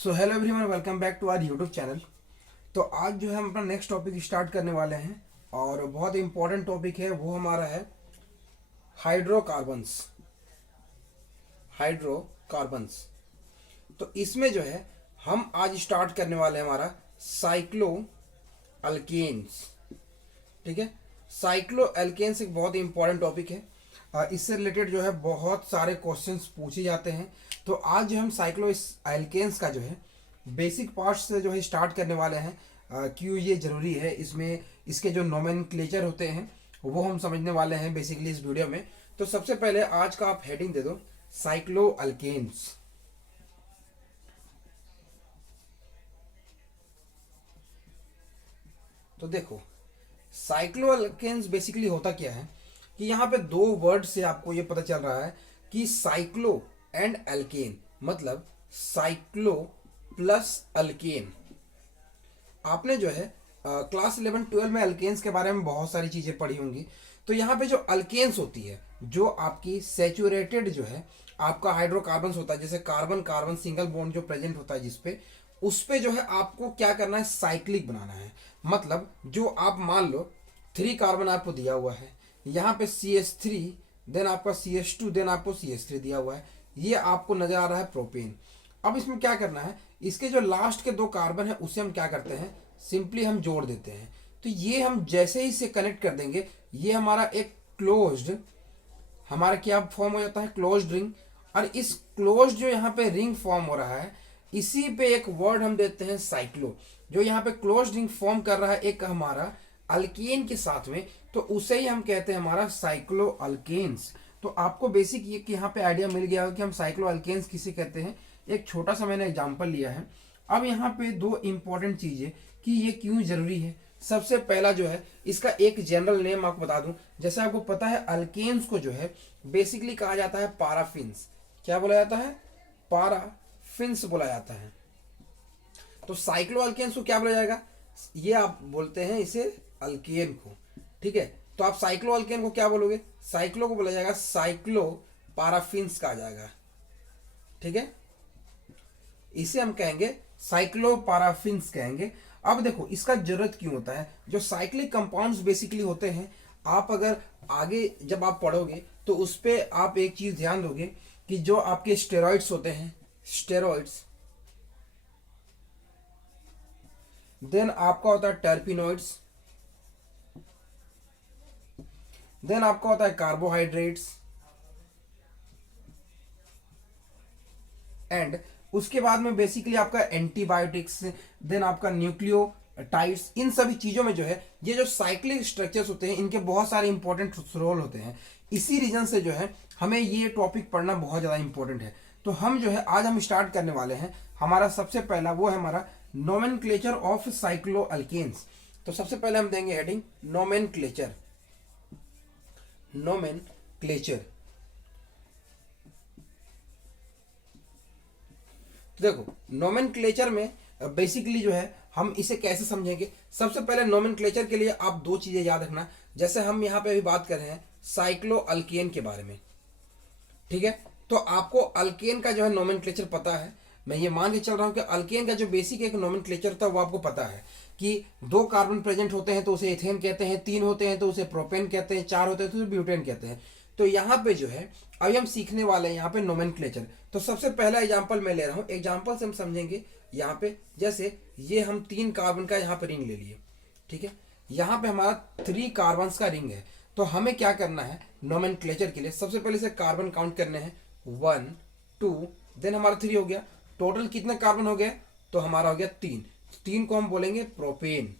So hello everyone, welcome back to our YouTube channel. तो आज जो है हम अपना नेक्स्ट टॉपिक स्टार्ट करने वाले हैं और बहुत इंपॉर्टेंट टॉपिक है। वो हमारा है हाइड्रोकार्बन्स। हाइड्रोकार्बन्स। तो इसमें जो है हम आज स्टार्ट करने वाले हैं हमारा साइक्लो अल्केन्स। ठीक है, साइक्लो अल्केन्स एक बहुत इंपॉर्टेंट टॉपिक है। इससे रिलेटेड जो है बहुत सारे क्वेश्चंस पूछे जाते हैं। तो आज जो हम साइक्लो अल्केन्स का जो है बेसिक पार्ट्स से जो है स्टार्ट करने वाले हैं। क्यों ये ज़रूरी है, इसमें इसके जो नोमेनक्लेचर होते हैं वो हम समझने वाले हैं बेसिकली इस वीडियो में। तो सबसे पहले आज का आप हेडिंग दे दो, साइक्लो अल्केन्स। तो देखो, साइक्लो अल्केन्स बेसिकली होता क्या है कि यहाँ पे दो वर्ड से आपको ये पता चल रहा है कि साइक्लो एंड अल्केन, मतलब साइक्लो प्लस अल्केन। आपने जो है क्लास 11-12 में अल्केन्स के बारे में बहुत सारी चीज़ें पढ़ी होंगी। तो यहाँ पे जो अल्केन्स होती है, जो आपकी सेचुरेटेड जो है आपका हाइड्रोकार्बन्स होता है, जैसे कार्बन कार्बन सिंगल बॉन्ड जो प्रेजेंट होता है जिसपे, उस पे जो है आपको क्या करना है, साइक्लिक बनाना है। मतलब जो आप मान लो 3 कार्बन आपको दिया हुआ है, यहाँ पे CH3, देन आपका CH2, देन आपको CH3 दिया हुआ है, ये आपको नजर आ रहा है प्रोपेन। अब इसमें क्या करना है, इसके जो लास्ट के 2 कार्बन है उसे हम क्या करते हैं, सिंपली हम जोड़ देते हैं। तो ये हम जैसे ही इसे कनेक्ट कर देंगे, ये हमारा एक क्लोज्ड, हमारा क्या फॉर्म हो जाता है, क्लोज्ड रिंग। और इस क्लोज्ड जो यहाँ पे रिंग फॉर्म हो रहा है, इसी पे एक वर्ड हम देते हैं साइक्लो। जो यहाँ पे क्लोज्ड रिंग फॉर्म कर रहा है एक हमारा अल्केन के साथ में, तो उसे ही हम कहते हैं हमारा साइक्लो अल्केन्स। तो आपको बेसिक ये कि यहाँ पे आइडिया मिल गया हो कि हम साइक्लो अल्केन्स किसे कहते हैं। एक छोटा सा मैंने एग्जांपल लिया है। अब यहाँ पे 2 इंपॉर्टेंट चीजें कि ये क्यों जरूरी है। सबसे पहला जो है, इसका एक जनरल नेम आपको बता दूं। जैसे आपको पता है अल्केन्स को जो है बेसिकली कहा जाता है पाराफिन्स। क्या बोला जाता है, पाराफिन्स बोला जाता है। तो साइक्लो अल्केन्स को क्या बोला जाएगा, ये आप बोलते हैं इसे अल्केन को। ठीक है, तो आप साइक्लो अल्केन को क्या बोलोगे, साइक्लो को बोला जाएगा साइक्लो पाराफिन्स कहा जाएगा। ठीक है, इसे हम कहेंगे साइक्लो पाराफिन्स कहेंगे। अब देखो इसका जरूरत क्यों होता है, जो साइक्लिक कंपाउंड्स बेसिकली होते हैं, आप अगर आगे जब आप पढ़ोगे तो उस पर आप एक चीज ध्यान दोगे कि जो आपके स्टेरॉइड्स होते हैं, स्टेरॉइड्स, देन आपका होता है टर्पिनॉइड्स, देन आपका होता है कार्बोहाइड्रेट्स, एंड उसके बाद में बेसिकली आपका एंटीबायोटिक्स, देन आपका न्यूक्लियोटाइड्स। इन सभी चीजों में जो है ये जो साइक्लिक स्ट्रक्चर्स होते हैं, इनके बहुत सारे इंपॉर्टेंट रोल होते हैं। इसी रीजन से जो है हमें ये टॉपिक पढ़ना बहुत ज्यादा इंपॉर्टेंट है। तो हम जो है आज हम स्टार्ट करने वाले हैं, हमारा सबसे पहला वो है हमारा नोमेनक्लेचर ऑफ साइक्लो अल्केन्स। तो सबसे पहले हम देंगे हेडिंग नोमेनक्लेचर। नोमेनक्लेचर, देखो नोमेनक्लेचर में बेसिकली जो है हम इसे कैसे समझेंगे। सबसे पहले नोमेनक्लेचर के लिए आप 2 चीजें याद रखना। जैसे हम यहाँ पे अभी बात कर रहे हैं साइक्लो अल्केन के बारे में, ठीक है, तो आपको अल्केन का जो है नोमेनक्लेचर पता है। मैं ये मान के चल रहा हूँ कि अल्केन का जो बेसिक एक नोमेनक्लेचर था वो आपको पता है कि 2 कार्बन प्रेजेंट होते हैं तो उसे एथेन कहते हैं, 3 होते हैं तो उसे प्रोपेन कहते हैं, 4 होते हैं तो उसे ब्यूटेन कहते हैं। तो यहाँ पे जो है अभी हम सीखने वाले हैं यहाँ पे नोमेनक्लेचर। तो सबसे पहला एग्जांपल मैं ले रहा हूँ, एग्जांपल से हम समझेंगे। यहाँ पे जैसे ये हम 3 कार्बन का यहाँ पे रिंग ले लिए, ठीक है, यहाँ पे हमारा 3 कार्बन का रिंग है। तो हमें क्या करना है नोमेनक्लेचर के लिए, सबसे पहले से कार्बन काउंट करने हैं, 1 2, देन हमारा 3 हो गया। टोटल कितने कार्बन हो गए, तो हमारा हो गया 3। 3 को हम बोलेंगे प्रोपेन।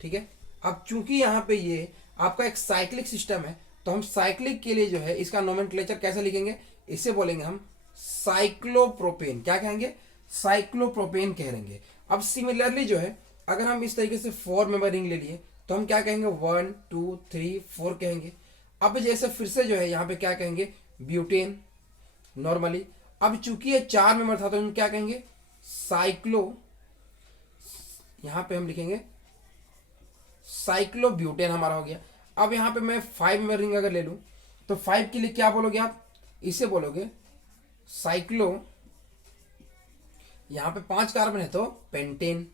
ठीक है, अब चूंकि यहाँ पे ये आपका एक साइक्लिक सिस्टम है, तो हम साइक्लिक के लिए जो है इसका नोमेनक्लेचर कैसे लिखेंगे, इसे बोलेंगे हम साइक्लोप्रोपेन। क्या कहेंगे, साइक्लोप्रोपेन कहेंगे। अब सिमिलरली जो है अगर हम इस तरीके से 4 मेंबर रिंग ले लिए तो हम क्या कहेंगे, 1 2 3 4 कहेंगे। अब जैसे फिर से जो है यहाँ पे क्या कहेंगे, ब्यूटेन नॉर्मली। अब चूंकि ये 4 मेंबर था तो हम क्या कहेंगे, साइक्लो, यहाँ पे हम लिखेंगे साइक्लोब्यूटेन हमारा हो गया। अब यहाँ पे मैं 5 मेंबर रिंग अगर ले लूं तो 5 के लिए क्या बोलोगे आप, इसे बोलोगे साइक्लो यहाँ पे 5 कार्बन है तो पेंटेन।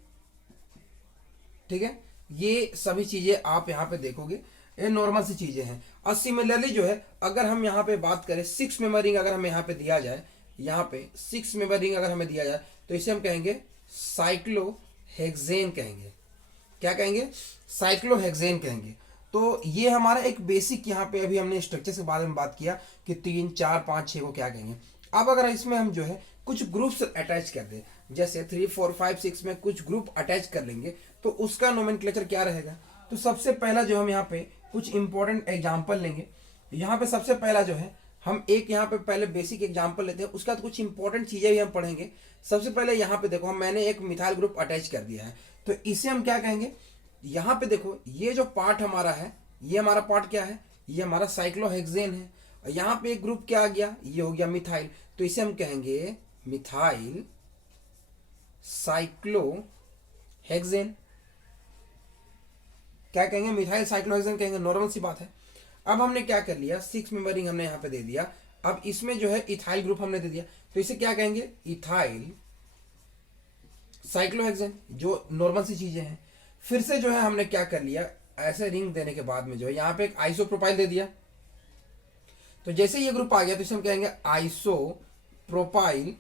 ठीक है, ये सभी चीजें आप यहाँ पे देखोगे, ये नॉर्मल सी चीजें हैं। और सिमिलरली जो है अगर हम यहाँ पे बात करें 6 मेंबर रिंग अगर हमें यहाँ पे दिया जाए, यहाँ पे 6 मेंबर रिंग अगर हमें दिया जाए तो इसे हम कहेंगे साइक्लोहेक्सेन कहेंगे। क्या कहेंगे? साइक्लोहेक्सेन कहेंगे। तो ये हमारा एक बेसिक यहाँ पे अभी हमने स्ट्रक्चर के बारे में बात किया कि 3, 4, 5, 6 को क्या कहेंगे। अब अगर इसमें हम जो है कुछ ग्रुप्स अटैच कर दें, जैसे 3, 4, 5, 6 में कुछ ग्रुप अटैच कर लेंगे तो उसका नोमेनक्लेचर क्या रहेगा। तो सबसे पहला जो हम यहाँ पे कुछ इंपॉर्टेंट एग्जाम्पल लेंगे। यहाँ पे सबसे पहला जो है हम एक यहाँ पे पहले बेसिक एग्जाम्पल लेते हैं, उसके बाद कुछ इंपॉर्टेंट चीजें भी हम पढ़ेंगे। सबसे पहले यहाँ पे देखो मैंने एक मिथाइल ग्रुप अटैच कर दिया है, तो इसे हम क्या कहेंगे। यहाँ पे देखो ये जो पार्ट हमारा है, ये हमारा पार्ट क्या है, ये हमारा साइक्लोहेक्सेन है। और यहाँ पे एक ग्रुप क्या आ गया, ये हो गया मिथाइल, तो इसे हम कहेंगे मिथाइल साइक्लोहेक्सेन। क्या कहेंगे? मिथाइल साइक्लोहेक्सेन कहेंगे, नॉर्मल सी बात है। अब हमने क्या कर लिया, 6 मेंबर रिंग हमने यहाँ पे दे दिया। अब इसमें जो है इथाइल ग्रुप हमने दे दिया, तो इसे क्या कहेंगे? इथाइल साइक्लोहेक्सेन, जो नॉर्मल सी चीजें हैं। फिर से जो है हमने क्या कर लिया, ऐसे रिंग देने के बाद में जो है यहाँ पे एक आइसोप्रोपाइल दे दिया। तो जैसे ये ग्रुप आ गया तो इसे हम कहेंगे आइसोप्रोपाइल,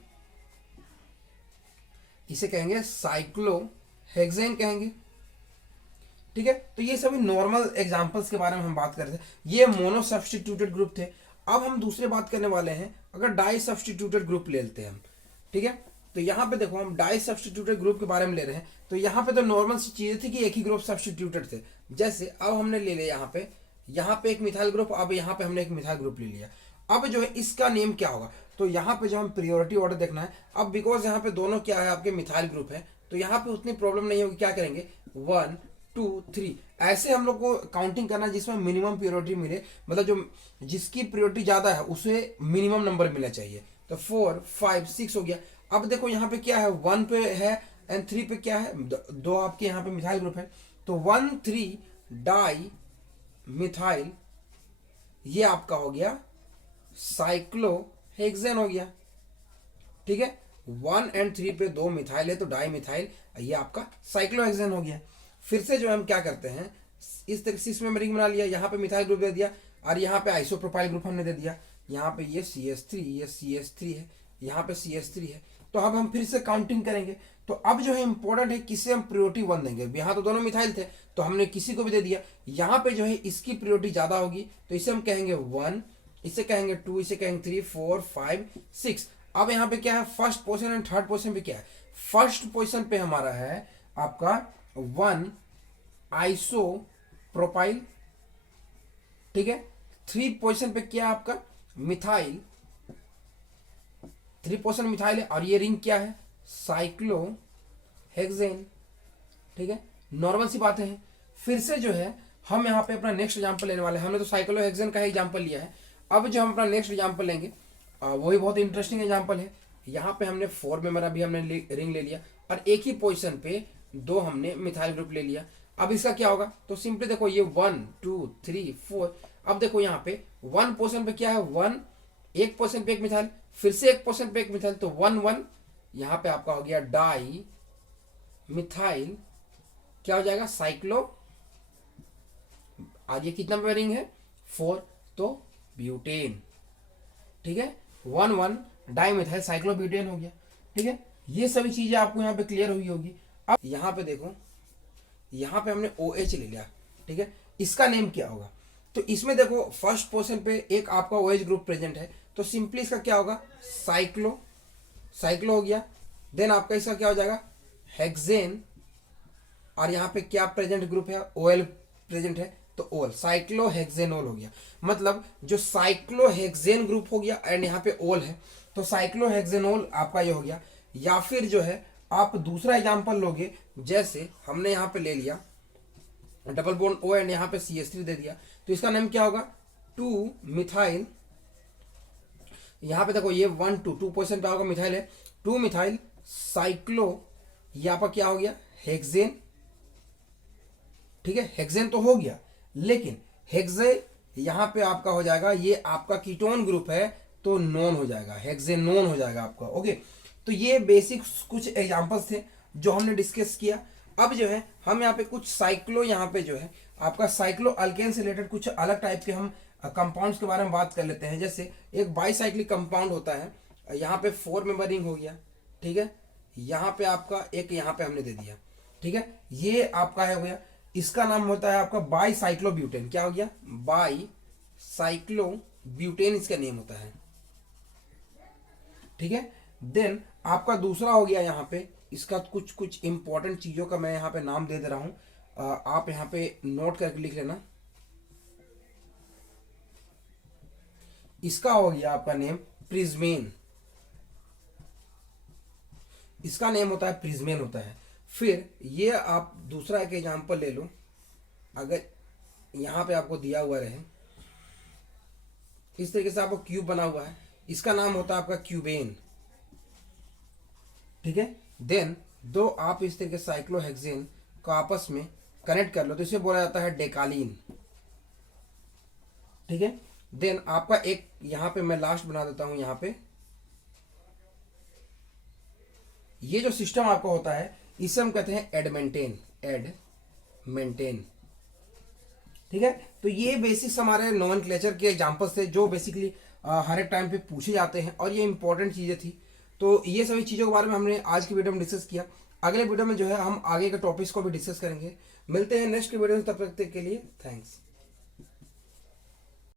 इसे कहेंगे साइक्लोहेक्सेन कहेंगे। ठीक है, तो ये सभी नॉर्मल एग्जांपल्स के बारे में हम बात कर रहे थे, ये मोनो सब्स्टिट्यूटेड ग्रुप थे। अब हम दूसरे बात करने वाले हैं, अगर डाई सब्स्टिट्यूटेड ग्रुप ले लेते हैं हम। ठीक है, तो यहाँ पे देखो हम डाई सब्स्टिट्यूटेड ग्रुप के बारे में ले रहे हैं, तो यहाँ पे तो नॉर्मल सी चीजें थी कि एक ही ग्रुप सब्स्टिट्यूटेड थे। जैसे अब हमने ले लिया यहाँ पे एक मिथाइल ग्रुप, अब यहाँ पे हमने एक मिथाइल ग्रुप ले लिया। अब जो है इसका नेम क्या होगा, तो यहाँ पे जो हम प्रियोरिटी ऑर्डर देखना है। अब बिकॉज यहाँ पे दोनों क्या है, आपके मिथाइल ग्रुप है, तो यहाँ पे उतनी प्रॉब्लम नहीं होगी। क्या करेंगे, 1, 2, 3 ऐसे हम लोग को काउंटिंग करना जिसमें मिनिमम प्रियोरिटी मिले, मतलब जो जिसकी प्रियोरिटी ज्यादा है उसे मिनिमम नंबर मिलना चाहिए। तो 4, 5, 6 हो गया। अब देखो यहाँ पे क्या है, 1 पे है एंड 3 पे क्या है, दो आपके यहाँ पे मिथाइल ग्रुप है, तो 1, 3 डाई मिथाइल, ये आपका हो गया साइक्लोहेक्सेन हो गया। ठीक है, 1 और 3 पे 2 मिथाइल है तो डाई मिथाइल, ये आपका साइक्लोहेक्सेन हो गया। फिर से जो हम क्या करते हैं, इस तरह से इसमें रिंग बना लिया, यहाँ पे मिथाइल ग्रुप दे दिया और यहाँ पे आइसोप्रोपाइल ग्रुप हमने दे दिया। यहाँ पे ये CH3, ये CH3 है, यहाँ पे CH3 है। तो अब हम फिर से काउंटिंग करेंगे, तो अब जो है इंपॉर्टेंट है किसे हम प्रियोरिटी 1 देंगे। यहाँ तो दोनों मिथाइल थे तो हमने किसी को भी दे दिया। यहाँ पे जो है इसकी प्रियोरिटी ज्यादा होगी, तो इसे हम कहेंगे 1, इसे कहेंगे 2, इसे कहेंगे 3, 4, 5, 6। अब यहाँ पे क्या है, first position and third position पे क्या है, फर्स्ट पोजीशन पे हमारा है आपका 1 आइसोप्रोपाइल। ठीक है, 3 पोजीशन पे क्या है आपका मिथाइल, 3 पोजीशन मिथाइल है, और ये रिंग क्या है, साइक्लोहेक्सेन। ठीक है, नॉर्मल सी बातें हैं। फिर से जो है हम यहाँ पे अपना नेक्स्ट एग्जांपल लेने वाले हैं। हमने तो साइक्लोहेक्सेन का ही एग्जांपल लिया है, अब जो हम अपना नेक्स्ट एग्जांपल लेंगे वही बहुत इंटरेस्टिंग एग्जांपल है। यहाँ पे हमने 4 मेंबर अभी हमने रिंग ले लिया और एक ही पोजीशन पे 2 हमने मिथाइल ग्रुप ले लिया। अब इसका क्या होगा, तो सिंपली देखो ये 1, 2, 3, 4। अब देखो यहाँ पे 1 पोजीशन पे क्या है, 1, एक पोजीशन पे एक मिथाइल, फिर से एक पोजीशन पे एक मिथाइल, तो 1, 1 यहाँ पे आपका हो गया डाई मिथाइल, क्या हो जाएगा साइक्लो। आज ये कितना पे रिंग है, 4, तो ब्यूटेन। ठीक है, 1, 1 डाई मिथाइल साइक्लोब्यूटेन हो गया। ठीक है, ये सभी चीजें आपको यहाँ पे क्लियर हुई होगी। अब यहाँ पे देखो, यहाँ पे हमने OH ले लिया। ठीक है, इसका नेम क्या होगा, तो इसमें देखो फर्स्ट पोजीशन पे एक आपका OH ग्रुप प्रेजेंट है, तो सिंपली इसका क्या होगा, साइक्लो, साइक्लो हो गया। देन आपका इसका क्या हो जाएगा, हेक्सेन, और यहाँ पे क्या प्रेजेंट ग्रुप है, OL प्रेजेंट है, तो OL साइक्लोहेक्सेनोल हो गया। मतलब जो साइक्लोहेक्सेन ग्रुप हो गया एंड यहाँ पे OL है, तो साइक्लोहेक्सेनोल आपका ये हो गया। या फिर जो है आप दूसरा एग्जांपल लोगे, जैसे हमने यहाँ पे ले लिया डबल बॉन्ड O एंड यहाँ पे CH3 दे दिया, तो इसका नाम क्या होगा, 2 मिथाइल। यहाँ पे देखो ये 1, 2 पोजीशन पे होगा मिथाइल है, 2 मिथाइल साइक्लो, यहाँ पर क्या हो गया, हेक्सेन। ठीक है, हेक्सेन तो हो गया, लेकिन हेक्से यहाँ पे आपका हो जाएगा, ये आपका कीटोन ग्रुप है तो नॉन हो जाएगा, हेक्सेनोन हो जाएगा आपका। ओके, तो ये बेसिक कुछ एग्जांपल्स थे जो हमने डिस्कस किया। अब जो है हम यहाँ पे कुछ साइक्लो, यहाँ पे जो है आपका साइक्लो अल्केन से रिलेटेड कुछ अलग टाइप के हम कंपाउंड्स के बारे में बात कर लेते हैं। जैसे एक बाईसाइक्लिक कंपाउंड होता है, यहाँ पे 4 मेंबर रिंग हो गया, ठीक है, यहाँ पे आपका एक यहाँ पे हमने दे दिया, ठीक है, ये आपका है हो गया। इसका नाम होता है आपका बाईसाइक्लोब्यूटेन। क्या हो गया? बाईसाइक्लोब्यूटेन इसका नेम होता है, ठीक है। देन आपका दूसरा हो गया यहाँ पे, इसका कुछ कुछ इंपॉर्टेंट चीजों का मैं यहाँ पे नाम दे रहा हूं, आप यहाँ पे नोट करके लिख लेना। इसका हो गया आपका नेम प्रिज्मेन, इसका नेम होता है प्रिज्मेन होता है। फिर ये आप दूसरा एक एग्जांपल ले लो, अगर यहाँ पे आपको दिया हुआ रहे इस तरीके से आपको क्यूब बना हुआ है, इसका नाम होता है आपका क्यूबेन, ठीक है। देन दो आप इस तरीके साइक्लोहेक्सेन को आपस में कनेक्ट कर लो तो इसे बोला जाता है डेकालीन, ठीक है। देन आपका एक यहां पे मैं लास्ट बना देता हूं, यहां पे ये जो सिस्टम आपका होता है इसे हम कहते हैं एडमेंटेन, एडमेंटेन, ठीक है। तो ये बेसिक्स हमारे नोमेनक्लेचर के एग्जांपल्स थे जो बेसिकली हर एक टाइम पे पूछे जाते हैं और ये इंपॉर्टेंट चीजें थी। तो ये सभी चीज़ों के बारे में हमने आज की वीडियो में डिस्कस किया। अगले वीडियो में जो है हम आगे के टॉपिक्स को भी डिस्कस करेंगे। मिलते हैं नेक्स्ट वीडियो में, तब तक के लिए थैंक्स।